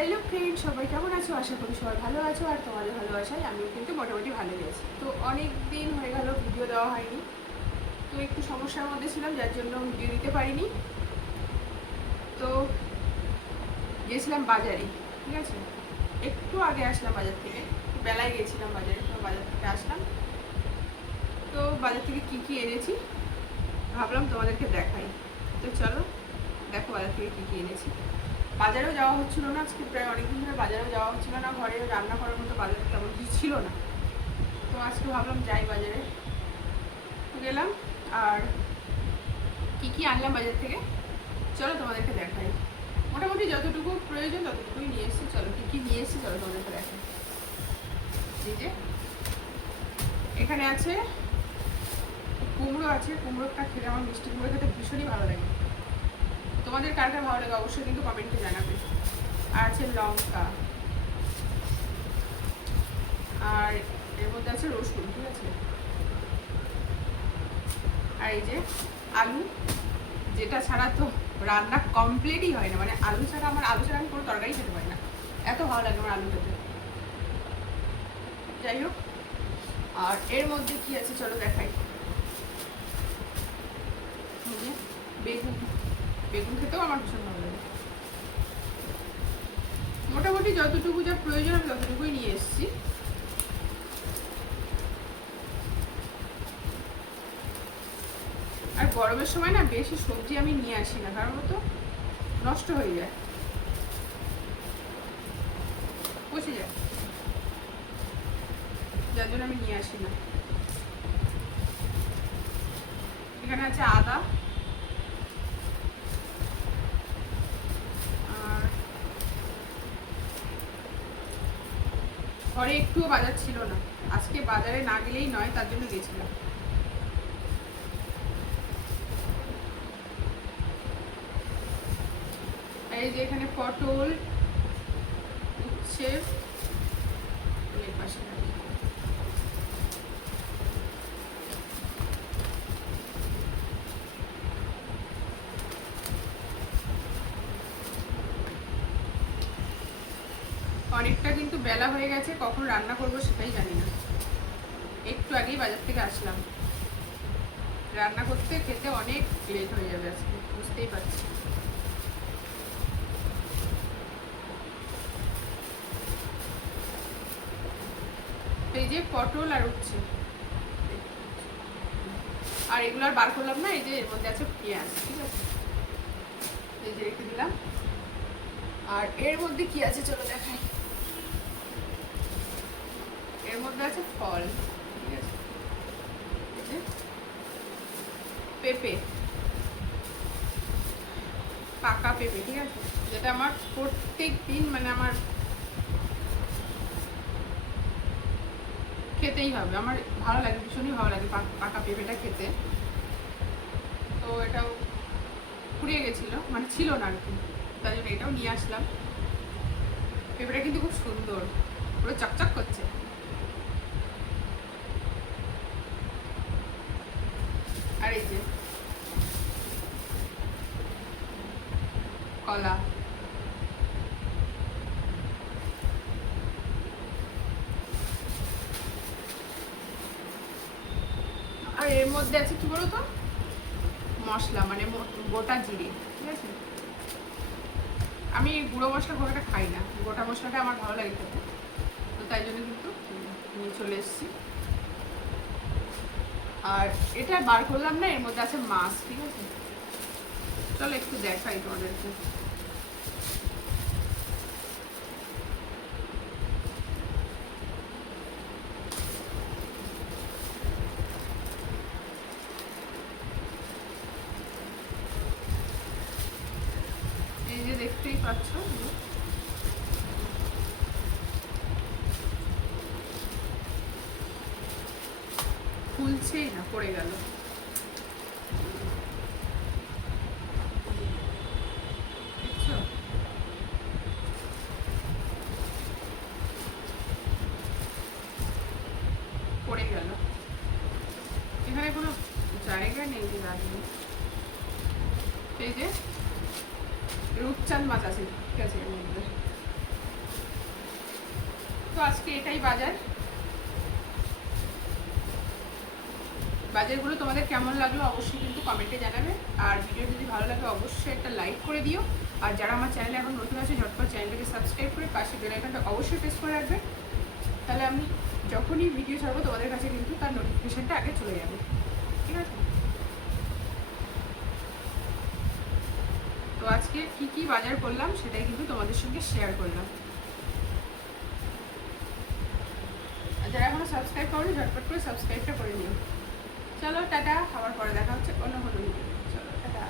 Hello friend, সবাই কেমন আছো? আশা করি সবাই ভালো আছো, আর তোমাদের ভালোবাসায় আমিও কিন্তু মোটামুটি ভালোই আছি। তো অনেক দিন হয়ে গেল ভিডিও দেওয়া হয়নি, তো একটু সমস্যার মধ্যে ছিলাম, যার জন্য ভিডিও দিতে পারিনি। তো গেছিলাম বাজারে, ঠিক আছে, একটু আগে আসলাম বাজার থেকে, বেলায় গেছিলাম বাজারে, তো বাজার থেকে আসলাম। তো বাজার থেকে কী কী এনেছি ভাবলাম তোমাদেরকে দেখাই। তো চলো দেখো বাজার থেকে কী কী এনেছি। বাজারেও যাওয়া হচ্ছিল না, আজকে প্রায় অনেকদিন ধরে বাজারেও যাওয়া হচ্ছিল না, ঘরে রান্না করার মতো বাজারে তেমন কিছু ছিল না। তো আজকে ভাবলাম যাই বাজারে, গেলাম। আর কি কি আনলাম বাজার থেকে চলো তোমাদেরকে দেখাই। মোটামুটি যতটুকু প্রয়োজন ততটুকুই নিয়ে এসেছি। চলো কি কি নিয়ে এসেছি চলো তোমাদেরকে দেখাই। এই যে এখানে আছে কুমড়ো, আছে কুমড়োটা খেতে আমার মিষ্টি কুমড়ো খেতে ভীষণই ভালো লাগে। তোমাদের কার কার ভালো লাগে অবশ্যই কিন্তু কমেন্টে জানাবে। আর আছে লঙ্কা, আর এর মধ্যে আছে রসুন, ঠিক আছে। আর এই যে আলু, যেটা ছাড়া তো রান্না কমপ্লিটই হয় না, মানে আলু ছাড়া আমি কোনো তরকারি খেতে পারি না, এত ভালো লাগে আমার আলু খেতে। যাই হোক, আর এর মধ্যে কি আছে চলো দেখাই। বেগুন, বেগুন খেতেও আমার ভীষণ ভালো লাগে। মোটামুটি যতটুকু যা প্রয়োজন আমি ততটুকুই নিয়ে এসেছি। আর গরমের সময় না বেশি সবজি আমি নিয়ে আসি না, কারণ তো নষ্ট হয়ে যায়, পচে যায়, যার জন্য আমি নিয়ে আসি না। এখানে আছে আদা, আর ঘরে একটুও বাজার ছিল না, আজকে বাজারে না গেলেই নয়, তার জন্য গেছিলাম। এই যে এখানে পটল, উচ্ছে, এর পাশে অনেকটা কিন্তু বেলা হয়ে গেছে, কখন রান্না করব সেটাই জানি না। একটু আগেই বাজার থেকে আসলাম, রান্না করতে খেতে অনেক লেট হয়ে যাবে আজকে, বুঝতেই পারছি। এই যে পটল আর উচ্ছে, আর এগুলো আর বার করলাম না। এই যে এর মধ্যে আছে পেঁয়াজ, ঠিক আছে, এই যে রেখে দিলাম। আর এর মধ্যে কি আছে চলো দেখাই। এর মধ্যে আছে ফল, ঠিক আছে, পেঁপে, পাকা পেঁপে, ঠিক আছে, যেটা আমার প্রত্যেক দিন মানে আমার খেতেই হবে, আমার ভালো লাগে, ভীষণই ভালো লাগে পাকা পেঁপেটা খেতে। তো এটাও ফুরিয়ে গেছিলো, মানে ছিল না আর কি, তাই জন্য এটাও নিয়ে আসলাম। পেঁপেটা কিন্তু খুব সুন্দর, পুরো চকচক করছে। আর এই যে কলা, আর এর মধ্যে আছে কি বলতো মশলা, মানে গোটা জিরে, ঠিক আছে। আমি গুঁড়ো মশলা খুব একটা খাই না, গোটা মশলাটা আমার ভালো লাগে খেতে, তো তাই জন্য কিন্তু নিয়ে চলে এসেছি। আর এটা বার করলাম না, এর মধ্যে আছে মাছ, ঠিক আছে, চলো একটু দেখাই তোমাদেরকে। এই যে দেখতেই পাচ্ছ, খুলছেই না, পড়ে গেল। দেখছো, পড়ে গেল, এখানে কোনো জায়গা নেই যে রাখবো। এই যে রূপচাঁদ মাছ আছে, ঠিক আছে, এর মধ্যে তো আজকে এটাই বাজারগুলো তোমাদের কেমন লাগলো অবশ্যই কিন্তু কমেন্টে জানাবে। আর ভিডিও যদি ভালো লাগে অবশ্যই একটা লাইক করে দিও। আর যারা আমার চ্যানেলে এখন নতুন আছে ঝটপট চ্যানেলটাকে সাবস্ক্রাইব করে পাশে বেল আইকনটা অবশ্যই প্রেস করে রাখবে, তাহলে আমি যখনই ভিডিও ছাড়বো তোমাদের কাছে কিন্তু তার নোটিফিকেশানটা আগে চলে যাবে। ঠিক আছে, তো আজকে কি কি বাজার করলাম সেটাই কিন্তু তোমাদের সঙ্গে শেয়ার করলাম। আর যারা এখনো সাবস্ক্রাইব করো ঝটপট করে সাবস্ক্রাইবটা করে নিও। চলো টাটা, আবার পরে দেখা হচ্ছে অন্য কোনো ভিডিও। চলো টাটা।